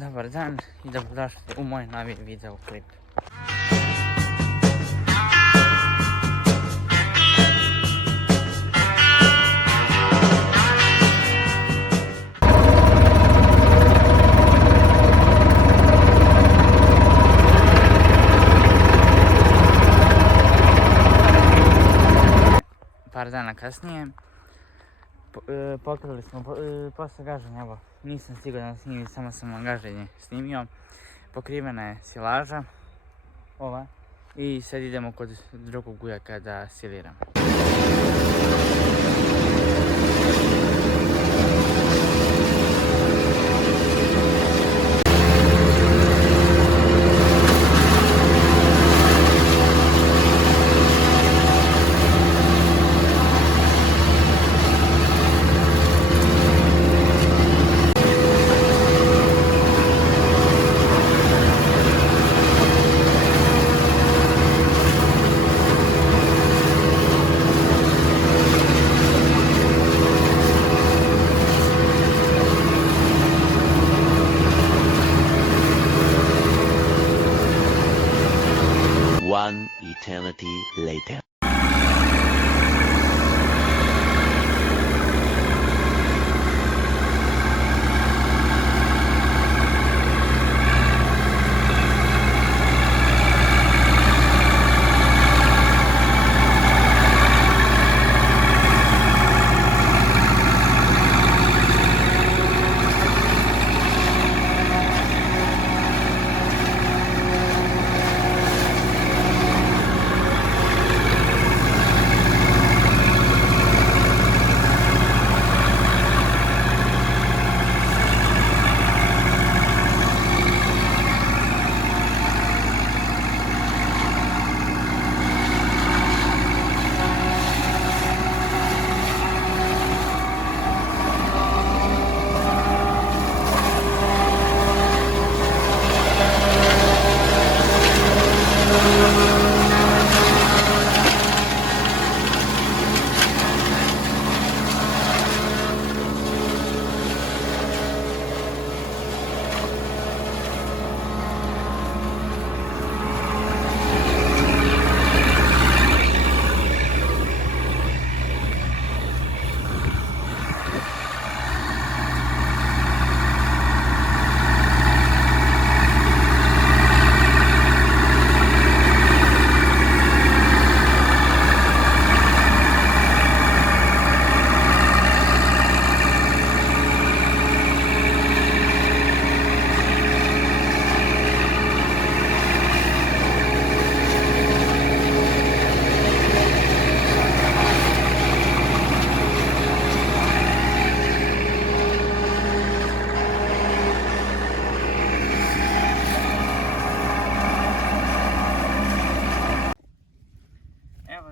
Dobar dan i dobrodošli u moj novi video klip. Par dana kasnije pokrili smo posle gaženja, evo, nisam siguran da snimim, samo sam gaženje snimio. Pokrivena je silaža, ova, i sad idemo kod drugog ujaka da siliramo. One eternity later.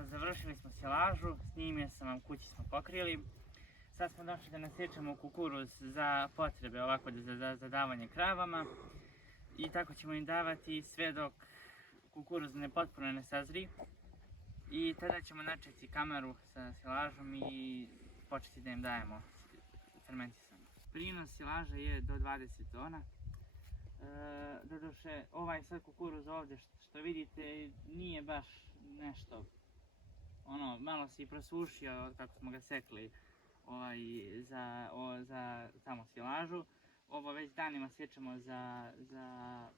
Završili smo silažu, snimio sam vam, kući smo pokrili. Sad smo došli da nasječemo kukuruz za potrebe, ovako za davanje kravama. I tako ćemo im davati sve dok kukuruz potpuno ne sazri. I tada ćemo načeti kameru sa silažom i početi da im dajemo fermentisano. Prinos silaže je do 20 tona. Doduše, ovaj sad kukuruz ovdje što vidite nije baš nešto, malo se i prosušio kako smo ga sekli za samo silažu. Ovo već danima sječemo za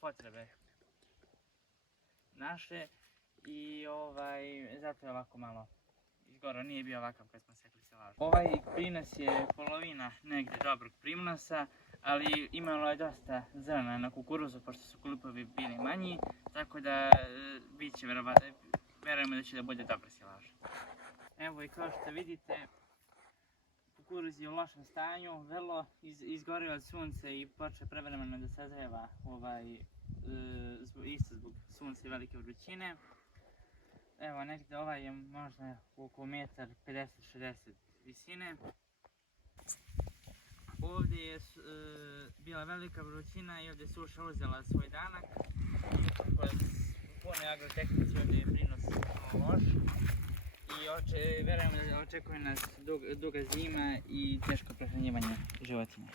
potrebe naše i zato je ovako malo izgoro, nije bio ovakav kad smo sekli silažu. Ovaj prinos je polovina negdje dobrog prinosa, ali imalo je dosta zrna na kukuruzu pošto su klipovi bili manji, tako da bit će vjerujemo da će da bude dobra silaža. Evo i kao što vidite, kukuruz je u lošem stanju, vrlo izgorio od sunce i počeo prevremeno da sazreva isto zbog sunca i velike vrućine. Evo negdje ovaj je možda oko 1,50-60 visine. Ovdje je bila velika vrućina i ovdje je suša uzela svoj danak. U punoj agrotehnici ovdje je prinos loš. I vjerujem da očekuje nas duga zima i teško prehranjivanje životinja.